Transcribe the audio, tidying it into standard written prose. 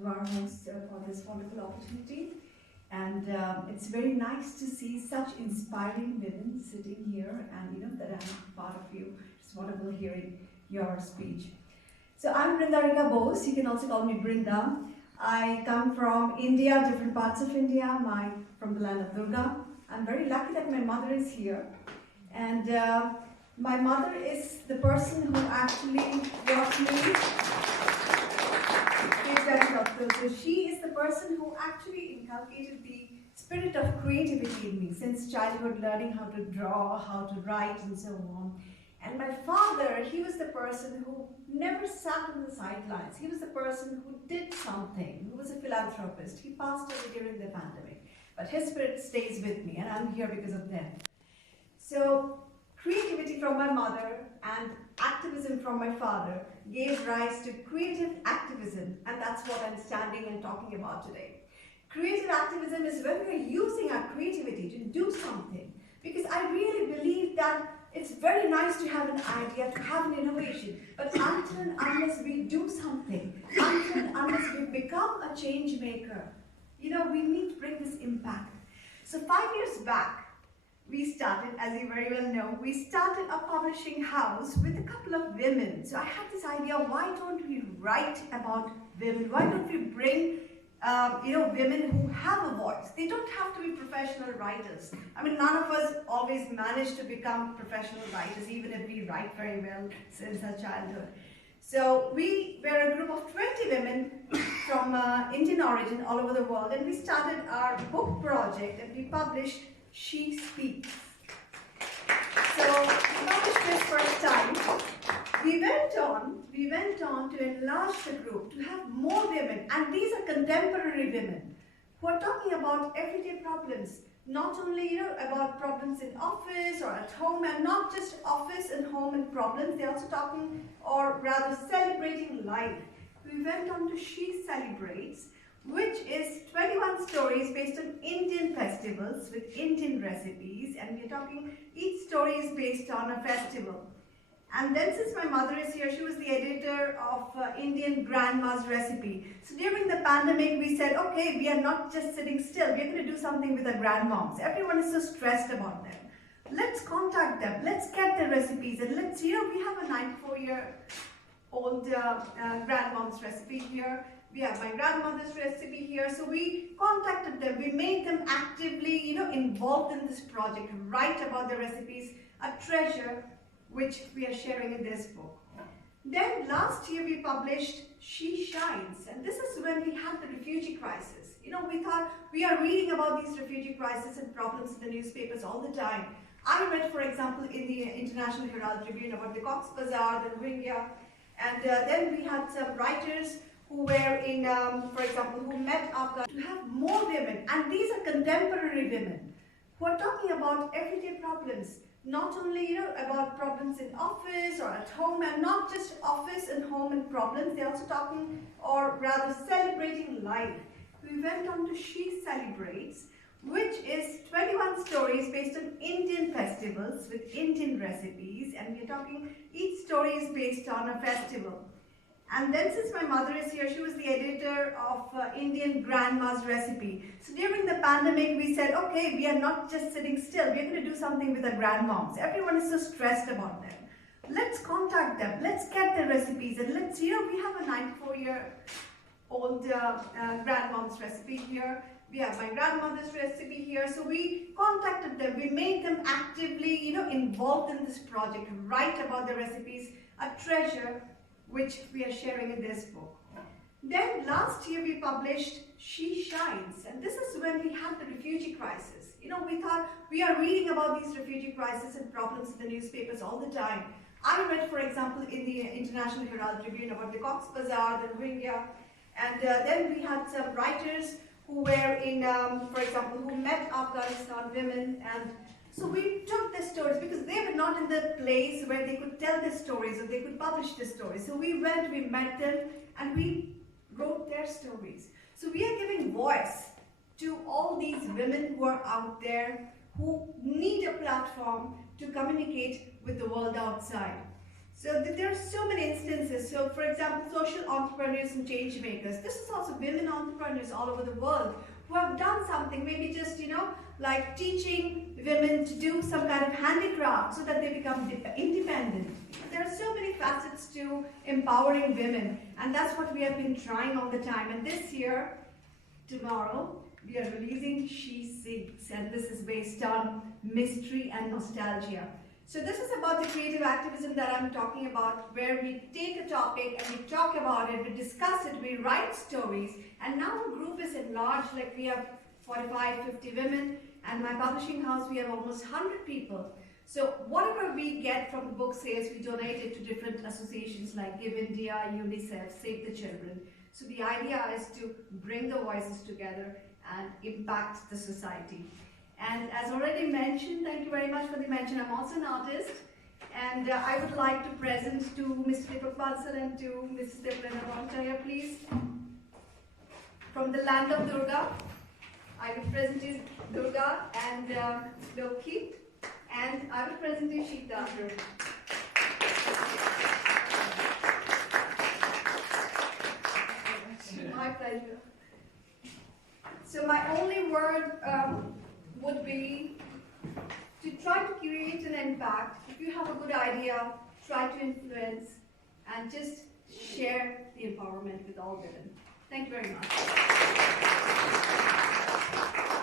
to our host for this wonderful opportunity. And it's very nice to see such inspiring women sitting here, and that I'm part of you. It's wonderful hearing your speech. So I'm Brindarica Bose. You can also call me Brinda. I come from India, different parts of India. From the land of Durga. I'm very lucky that my mother is here, and my mother is the person who actually brought me. So she is the person who actually inculcated the spirit of creativity in me since childhood, learning how to draw, how to write, and so on. And my father, he was the person who never sat on the sidelines. He was the person who did something. He was a philanthropist. He passed away during the pandemic. But his spirit stays with me, and I'm here because of them. So creativity from my mother and activism from my father gave rise to creative activism, and that's what I'm standing and talking about today. Creative activism is when we're using our creativity to do something, because I really believe that it's very nice to have an idea, to have an innovation, but until and unless we do something, until and unless we become a change maker, we need to bring this impact. So 5 years back, we started, as you very well know, we started a publishing house with a couple of women. So I had this idea, why don't we write about women? Why don't we bring women who have a voice? They don't have to be professional writers. I mean, none of us always manage to become professional writers, even if we write very well since our childhood. So we were a group of 20 women from Indian origin all over the world, and we started our book project, and we published She Speaks. So we published this first time. We went on to enlarge the group, to have more women, and these are contemporary women who are talking about everyday problems, not only about problems in office or at home, and not just office and home and problems. They're also talking, or rather celebrating life. We went on to She Celebrates, which is 21 stories based on Indian festivals with Indian recipes, and we're talking each story is based on a festival. And then, since my mother is here, she was the editor of Indian Grandma's Recipe. So during the pandemic, we said, okay, we are not just sitting still, we're going to do something with the grandmoms. Everyone is so stressed about them. Let's contact them, let's get their recipes, and let's, we have a 94-year-old grandmom's recipe here. We have my grandmother's recipe here. So we contacted them, we made them actively, involved in this project, write about the recipes, a treasure which we are sharing in this book. Then last year we published She Shines, and this is when we had the refugee crisis. We thought, we are reading about these refugee crises and problems in the newspapers all the time. I read, for example, in the International Herald Tribune about the Cox's Bazar, the Rohingya, and then we had some writers who were in, for example, who met Afghan, to have more women, and these are contemporary women who are talking about everyday problems, not only about problems in office or at home, and not just office and home and problems. They're also talking, or rather celebrating life. We went on to She Celebrates, which is 21 stories based on Indian festivals with Indian recipes, and we're talking each story is based on a festival. And then, since my mother is here, she was the editor of Indian Grandma's Recipe. So during the pandemic, we said, okay, we are not just sitting still, we're going to do something with the grandmoms. Everyone is so stressed about them. Let's contact them, let's get their recipes, and let's, we have a 94-year-old grandmom's recipe here. We have my grandmother's recipe here. So we contacted them, we made them actively, involved in this project, write about the recipes, a treasure which we are sharing in this book. Then last year we published She Shines, and this is when we had the refugee crisis. We thought, we are reading about these refugee crises and problems in the newspapers all the time. I read, for example, in the International Herald Tribune about the Cox's Bazar, the Rohingya, and then we had some writers who were in, for example, who met Afghanistan women, and so we took the stories because they were not in the place where they could tell the stories or they could publish the stories. So we went, we met them, and we wrote their stories. So we are giving voice to all these women who are out there who need a platform to communicate with the world outside. So there are so many instances. So for example, social entrepreneurs and change makers. This is also women entrepreneurs all over the world who have done something, maybe just, like teaching women to do some kind of handicraft so that they become independent. There are so many facets to empowering women, and that's what we have been trying all the time. And this year, tomorrow, we are releasing She Seeks, and this is based on mystery and nostalgia. So this is about the creative activism that I'm talking about, where we take a topic and we talk about it, we discuss it, we write stories, and now our group is enlarged, like we have 45, 50 women, and my publishing house, we have almost 100 people. So whatever we get from the book sales, we donate it to different associations like Give India, UNICEF, Save the Children. So the idea is to bring the voices together and impact the society. And as already mentioned, thank you very much for the mention, I'm also an artist. And I would like to present to Mr. Deepak Bansal and to Mrs. Devrena Montaya, please. From the land of Durga, I will present you Durga and Loki. And I will present you Sheeta. My pleasure. So my only word would be to try to create an impact. If you have a good idea, try to influence and just share the empowerment with all women. Thank you very much.